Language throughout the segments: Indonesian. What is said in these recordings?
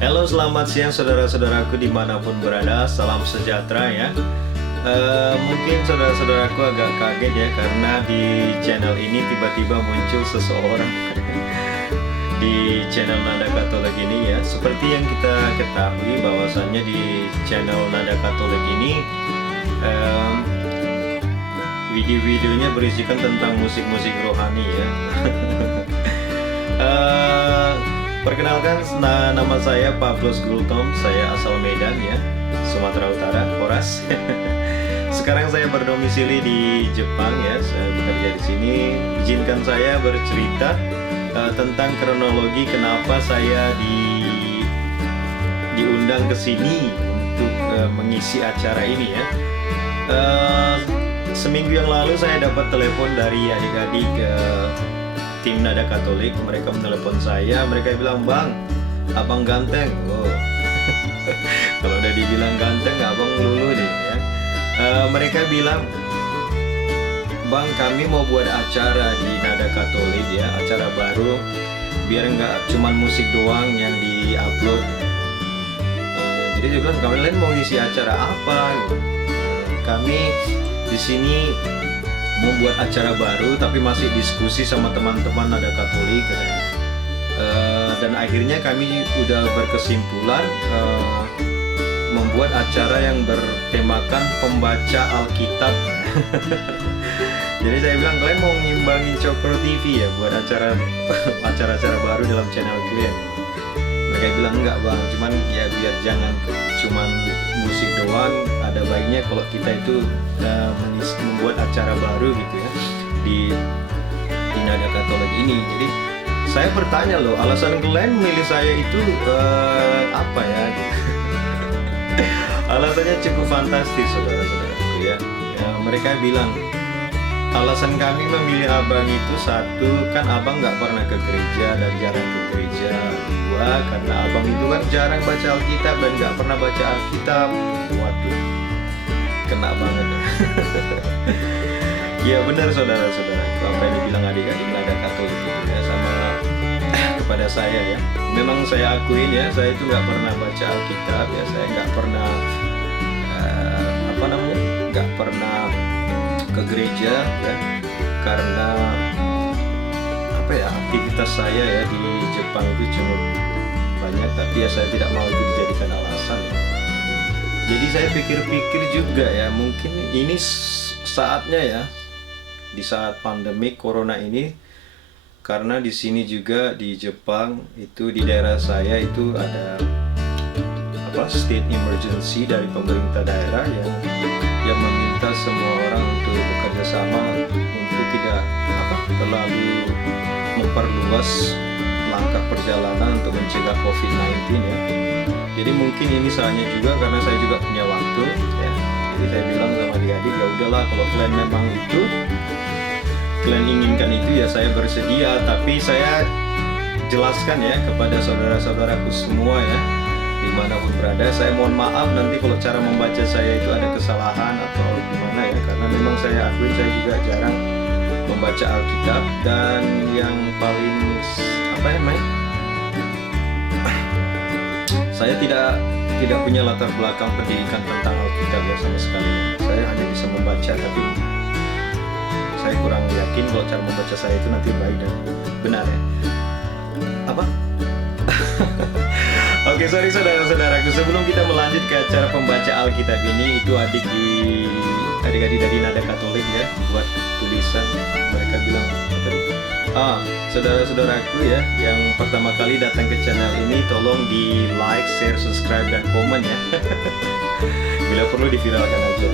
Halo, selamat siang saudara-saudaraku dimanapun berada. Salam sejahtera ya. Mungkin saudara-saudaraku agak kaget ya, karena di channel ini tiba-tiba muncul seseorang di channel Nada Katolik ini ya. Seperti yang kita ketahui bahwasannya di channel Nada Katolik ini video-videonya berisikan tentang musik-musik rohani ya. Perkenalkan, nama saya Pavlos Gultom, saya asal Medan ya, Sumatera Utara, Horas. Sekarang saya berdomisili di Jepang ya, saya bekerja di sini. Izinkan saya bercerita tentang kronologi kenapa saya diundang ke sini untuk mengisi acara ini ya. Seminggu yang lalu saya dapat telepon dari adik-adik tim Nada Katolik. Mereka menelepon saya, mereka bilang, "Bang, abang ganteng." Oh. Kalau udah dibilang ganteng, abang lulu deh ya. Mereka bilang, "Bang, kami mau buat acara di Nada Katolik ya, acara baru, biar nggak cuman musik doang yang di-upload." Jadi dia bilang, "Kalian mau ngisi acara apa?" Kami di sini mau buat acara baru, tapi masih diskusi sama teman-teman Nada Katolik katanya. Dan akhirnya kami udah berkesimpulan membuat acara yang bertemakan pembaca Alkitab. Jadi saya bilang, "Kalian mau ngimbangin Cokro TV ya buat acara-acara baru dalam channel kalian?" Mereka bilang, "Enggak Bang, cuman ya biar jangan cuman musik doang, ada baiknya kalau kita itu membuat acara baru gitu ya di Nada Katolik ini." Jadi saya bertanya loh, alasan kalian milih saya itu apa ya? Alasannya cukup fantastis saudara-saudaraku ya. Mereka bilang, alasan kami memilih abang itu, satu, kan abang nggak pernah ke gereja dan jarang ke gereja. Dua, karena abang itu kan jarang baca Alkitab dan nggak pernah baca Alkitab. Waduh, kena banget ya. Ya benar saudara-saudaraku, apa yang dibilang adik-adik Nada Katolik itu ya, sama kepada saya ya. Memang saya akuin ya, saya itu nggak pernah baca Alkitab ya, saya nggak pernah nggak pernah ke gereja ya, karena aktivitas saya ya di Jepang itu cukup banyak, tapi ya saya tidak mau itu dijadikan alasan ya. Jadi saya pikir-pikir juga ya, mungkin ini saatnya ya, di saat pandemi corona ini, karena di sini juga di Jepang itu, di daerah saya itu ada state emergency dari pemerintah daerah yang meminta semua orang untuk bekerja sama untuk tidak terlalu memperluas langkah perjalanan untuk mencegah COVID-19 ya. Jadi mungkin ini saatnya juga, karena saya juga punya waktu ya. Jadi saya bilang sama adik-adik, ya udahlah, kalau kalian memang itu kalian inginkan itu ya saya bersedia. Tapi saya jelaskan ya kepada saudara-saudaraku semua ya, dimanapun berada, saya mohon maaf nanti kalau cara membaca saya itu ada kesalahan atau gimana ya, karena memang saya akui saya juga jarang membaca Alkitab. Dan yang paling saya tidak punya latar belakang pendidikan tentang Alkitab ya sama sekali ya. Saya hanya bisa membaca, tapi saya kurang yakin kalau cara membaca saya itu nanti baik dan benar ya. Oke, sorry saudara-saudaraku, sebelum kita melanjut ke acara pembaca Alkitab ini, itu adik-adik dari Nada Katolik ya buat tulisan. Mereka bilang, saudara-saudaraku ya yang pertama kali datang ke channel ini, tolong di like, share, subscribe, dan komen ya. Bila perlu diviralkan aja.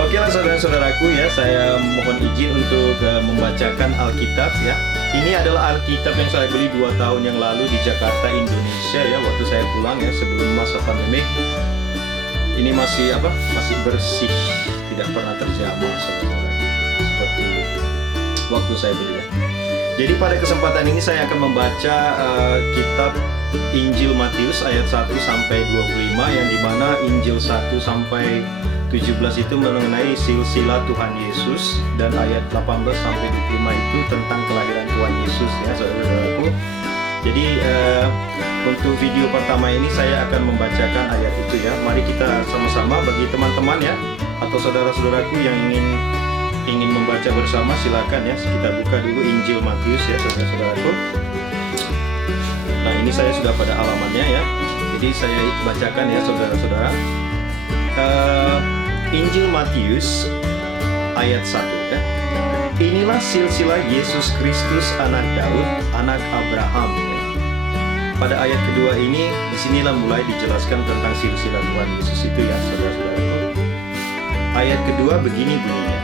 Oke lah saudara-saudaraku ya, saya mohon izin untuk membacakan Alkitab ya. Ini adalah Alkitab yang saya beli 2 tahun yang lalu di Jakarta, Indonesia ya, waktu saya pulang ya sebelum masa pandemik. Ini masih bersih, tidak pernah terjamah saudara-saudaraku, seperti waktu saya beli ya. Jadi pada kesempatan ini saya akan membaca kitab Injil Matius ayat 1 sampai 25, yang dimana Injil 1 sampai 17 itu mengenai silsilah Tuhan Yesus, dan ayat 18 sampai 25 itu tentang kelahiran Tuhan Yesus ya saudara-saudaraku. Jadi untuk video pertama ini saya akan membacakan ayat itu ya. Mari kita sama-sama, bagi teman-teman ya atau saudara-saudaraku yang ingin membaca bersama, silakan ya. Kita buka dulu Injil Matius ya, saudara-saudaraku. Nah, ini saya sudah pada halamannya ya. Jadi saya bacakan ya, saudara-saudara. Injil Matius ayat 1 ya. Inilah silsilah Yesus Kristus, anak Daud, anak Abraham ya. Pada ayat kedua ini, disinilah mulai dijelaskan tentang silsilah Tuhan Yesus itu ya, saudara-saudaraku. Ayat kedua begini bunyinya.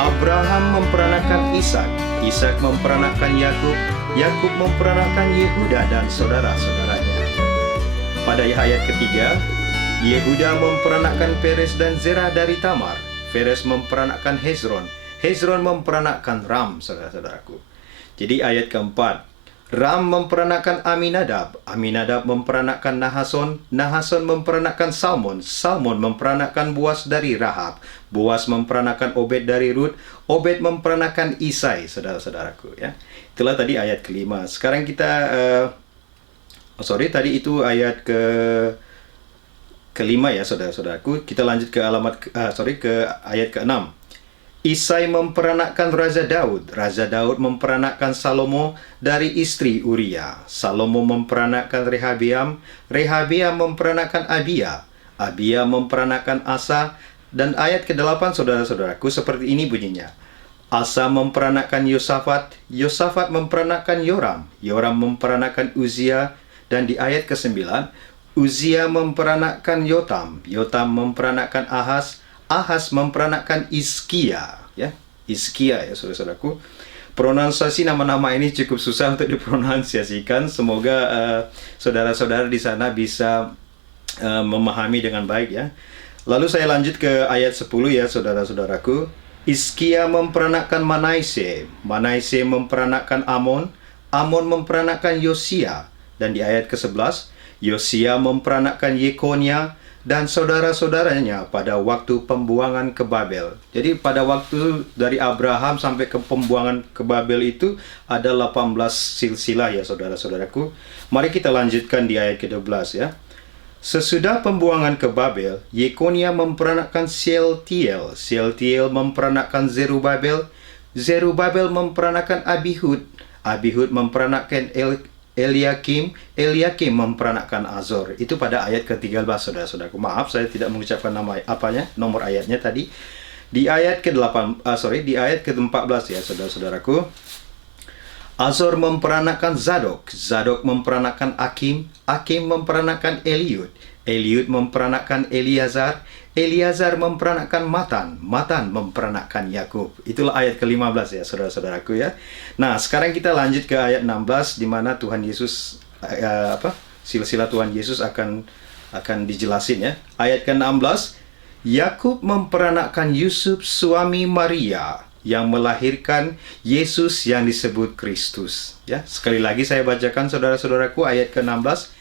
Abraham memperanakan Ishak, Ishak memperanakan Yakub, Yakub memperanakan Yehuda dan saudara-saudaranya. Pada ayat ketiga, Yehuda memperanakan Peres dan Zerah dari Tamar, Peres memperanakan Hezron, Hezron memperanakan Ram, saudara-saudaraku. Jadi ayat keempat, Ram memperanakan Aminadab, Aminadab memperanakan Nahason, Nahason memperanakan Salmon, Salmon memperanakan Boas dari Rahab, Boas memperanakan Obed dari Rut, Obed memperanakan Isai, saudara-saudaraku ya. Itulah tadi ayat kelima. Sekarang kita tadi itu ayat kelima ya, saudara-saudaraku. Kita lanjut ke ayat ke-6. Isai memperanakan Raja Daud, Raja Daud memperanakan Salomo dari istri Uria, Salomo memperanakan Rehabeam, Rehabeam memperanakan Abia, Abia memperanakan Asa. Dan ayat ke-8, saudara-saudaraku, seperti ini bunyinya. Asa memperanakan Yosafat, Yosafat memperanakan Yoram, Yoram memperanakan Uzia. Dan di ayat ke-9, Uzia memperanakan Yotam, Yotam memperanakan Ahaz, Ahaz memperanakan Hizkia ya, Hizkia ya, saudara-saudaraku. Pronunciasi nama-nama ini cukup susah untuk dipronunciasikan. Semoga saudara-saudara di sana bisa memahami dengan baik ya. Lalu saya lanjut ke ayat 10 ya, saudara-saudaraku. Hizkia memperanakan Manaise, Manaise memperanakan Amon, Amon memperanakan Yosia. Dan di ayat ke-11, Yosia memperanakan Yekonia dan saudara-saudaranya pada waktu pembuangan ke Babel. Jadi pada waktu dari Abraham sampai ke pembuangan ke Babel itu ada 18 silsilah ya, saudara-saudaraku. Mari kita lanjutkan di ayat ke-12 ya. Sesudah pembuangan ke Babel, Yekonia memperanakan Sealtiel, Sealtiel memperanakan Zerubabel, Zerubabel memperanakan Abihud, Abihud memperanakan Eliakim, Eliakim memperanakan Azor. Itu pada ayat ke-13, saudara-saudaraku. Maaf, saya tidak mengucapkan nomor ayatnya tadi. Di ayat di ayat ke-14 ya, saudara-saudaraku. Azor memperanakan Zadok, Zadok memperanakan Akim, Akim memperanakan Eliud, Eliud memperanakan Eliazar, Eliazar memperanakan Matan, Matan memperanakan Yakub. Itulah ayat ke-15 ya, saudara-saudaraku ya. Nah, sekarang kita lanjut ke ayat 16 di mana Tuhan Yesus silsilah Tuhan Yesus akan dijelasin ya. Ayat ke-16, Yakub memperanakan Yusuf suami Maria yang melahirkan Yesus yang disebut Kristus ya. Sekali lagi saya bacakan, saudara-saudaraku, ayat ke-16.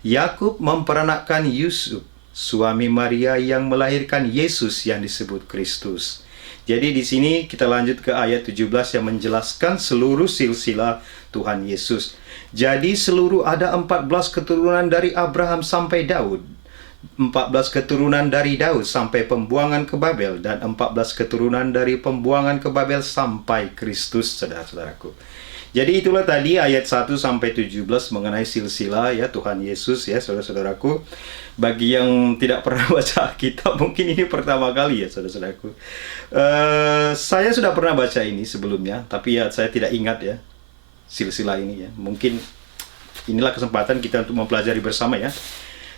Yakub memperanakan Yusuf suami Maria yang melahirkan Yesus yang disebut Kristus. Jadi di sini kita lanjut ke ayat 17 yang menjelaskan seluruh silsilah Tuhan Yesus. Jadi ada 14 keturunan dari Abraham sampai Daud, 14 keturunan dari Daud sampai pembuangan ke Babel, dan 14 keturunan dari pembuangan ke Babel sampai Kristus, saudara-saudaraku. Jadi itulah tadi ayat 1 sampai 17 mengenai silsilah ya Tuhan Yesus ya, saudara-saudaraku. Bagi yang tidak pernah baca Alkitab, mungkin ini pertama kali ya, saudara-saudaraku. Saya sudah pernah baca ini sebelumnya, tapi ya saya tidak ingat ya silsilah ini ya. Mungkin inilah kesempatan kita untuk mempelajari bersama ya.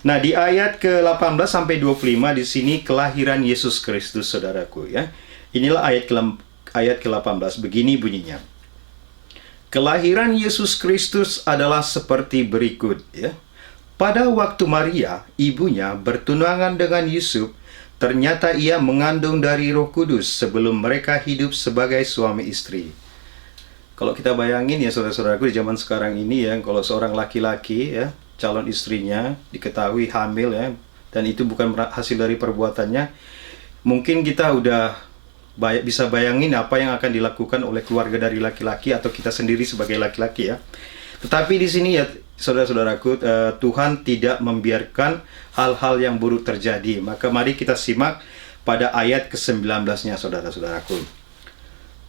Nah, di ayat ke-18 sampai 25 di sini kelahiran Yesus Kristus, saudaraku ya. Inilah ayat ke-18, begini bunyinya. Kelahiran Yesus Kristus adalah seperti berikut ya. Pada waktu Maria, ibunya, bertunangan dengan Yusuf, ternyata ia mengandung dari Roh Kudus sebelum mereka hidup sebagai suami istri. Kalau kita bayangin ya, saudara-saudaraku, di zaman sekarang ini ya, kalau seorang laki-laki ya, calon istrinya diketahui hamil ya, dan itu bukan hasil dari perbuatannya, mungkin kita udah bisa bayangin apa yang akan dilakukan oleh keluarga dari laki-laki atau kita sendiri sebagai laki-laki ya. Tetapi di sini ya, saudara-saudaraku, Tuhan tidak membiarkan hal-hal yang buruk terjadi. Maka mari kita simak pada ayat ke-19-nya, saudara-saudaraku.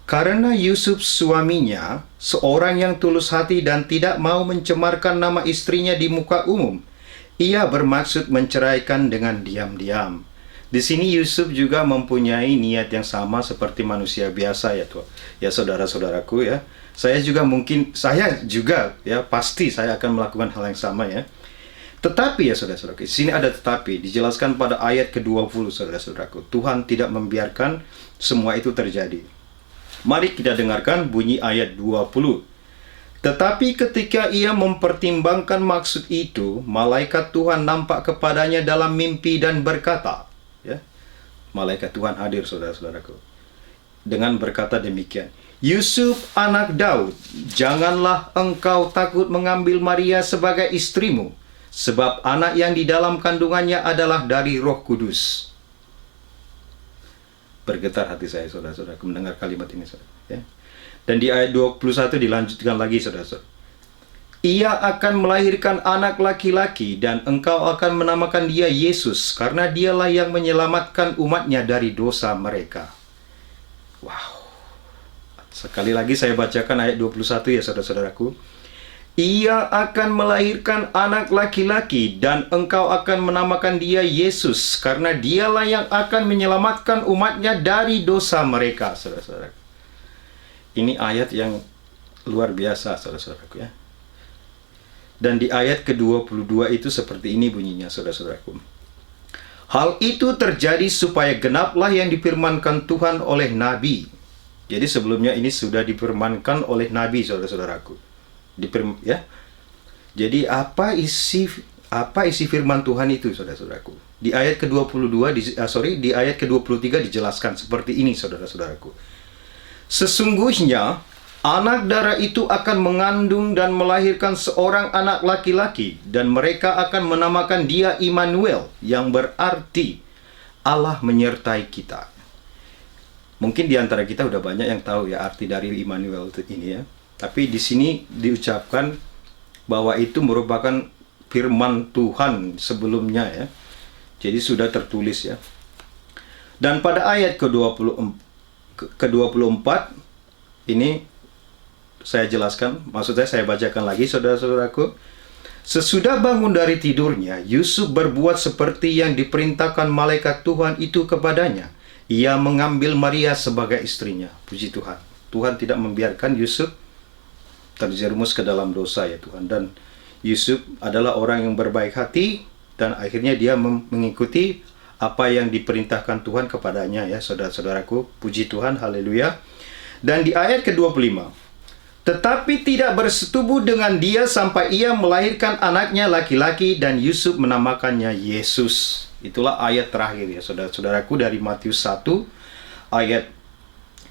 Karena Yusuf suaminya, seorang yang tulus hati dan tidak mau mencemarkan nama istrinya di muka umum, ia bermaksud menceraikan dengan diam-diam. Di sini Yusuf juga mempunyai niat yang sama seperti manusia biasa, ya Tuhan. Ya saudara-saudaraku ya. Saya juga pasti saya akan melakukan hal yang sama ya. Tetapi ya saudara-saudaraku, di sini ada tetapi, dijelaskan pada ayat ke-20, saudara-saudaraku. Tuhan tidak membiarkan semua itu terjadi. Mari kita dengarkan bunyi ayat 20. Tetapi ketika ia mempertimbangkan maksud itu, malaikat Tuhan nampak kepadanya dalam mimpi dan berkata, ya, malaikat Tuhan hadir, saudara-saudaraku, dengan berkata demikian, Yusuf anak Daud, janganlah engkau takut mengambil Maria sebagai istrimu, sebab anak yang di dalam kandungannya adalah dari Roh Kudus. Bergetar hati saya, saudara-saudara, mendengar kalimat ini, saudara. Ya. Dan di ayat 21 dilanjutkan lagi, saudara-saudara. Ia akan melahirkan anak laki-laki dan engkau akan menamakan dia Yesus, karena dialah yang menyelamatkan umatnya dari dosa mereka. Wow. Sekali lagi saya bacakan ayat 21 ya, saudara-saudaraku. Ia akan melahirkan anak laki-laki dan engkau akan menamakan dia Yesus, karena dialah yang akan menyelamatkan umatnya dari dosa mereka, saudara-saudara. Ini ayat yang luar biasa, saudara-saudaraku ya. Dan di ayat ke-22 itu seperti ini bunyinya, saudara-saudaraku. Hal itu terjadi supaya genaplah yang difirmankan Tuhan oleh Nabi. Jadi sebelumnya ini sudah difirmankan oleh Nabi, saudara-saudaraku. Jadi apa isi firman Tuhan itu, saudara-saudaraku? Di ayat ke-22 di ayat ke-23 dijelaskan seperti ini, saudara-saudaraku. Sesungguhnya anak darah itu akan mengandung dan melahirkan seorang anak laki-laki, dan mereka akan menamakan dia Immanuel, yang berarti Allah menyertai kita. Mungkin di antara kita udah banyak yang tahu ya arti dari Immanuel ini ya. Tapi di sini diucapkan bahwa itu merupakan firman Tuhan sebelumnya ya. Jadi sudah tertulis ya. Dan pada ayat ke-24 ini saya jelaskan, maksudnya saya bacakan lagi, saudara-saudaraku. Sesudah bangun dari tidurnya, Yusuf berbuat seperti yang diperintahkan malaikat Tuhan itu kepadanya. Ia mengambil Maria sebagai istrinya. Puji Tuhan. Tuhan tidak membiarkan Yusuf terjerumus ke dalam dosa ya Tuhan. Dan Yusuf adalah orang yang berbaik hati dan akhirnya dia mengikuti apa yang diperintahkan Tuhan kepadanya ya, saudara-saudaraku. Puji Tuhan, haleluya. Dan di ayat ke-25, tetapi tidak bersetubuh dengan dia sampai ia melahirkan anaknya laki-laki dan Yusuf menamakannya Yesus. Itulah ayat terakhir ya, saudara-saudaraku, dari Matius 1 ayat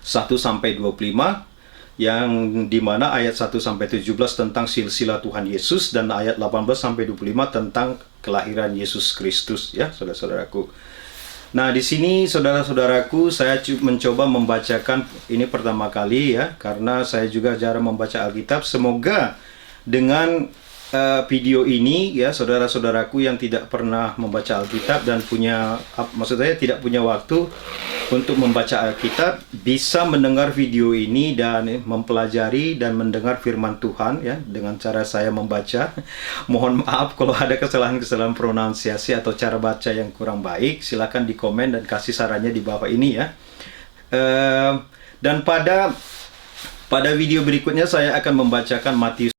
1 sampai 25. Yang dimana ayat 1 sampai 17 tentang silsilah Tuhan Yesus, dan ayat 18 sampai 25 tentang kelahiran Yesus Kristus ya, saudara-saudaraku. Nah, di sini saudara-saudaraku, saya mencoba membacakan ini pertama kali ya, karena saya juga jarang membaca Alkitab. Semoga dengan video ini ya, saudara-saudaraku yang tidak pernah membaca Alkitab dan maksudnya tidak punya waktu untuk membaca Alkitab, bisa mendengar video ini dan mempelajari dan mendengar firman Tuhan ya, dengan cara saya membaca. Mohon maaf kalau ada kesalahan-kesalahan pronunsiasi atau cara baca yang kurang baik. Silakan di komen dan kasih sarannya di bawah ini ya. Dan pada video berikutnya saya akan membacakan Matius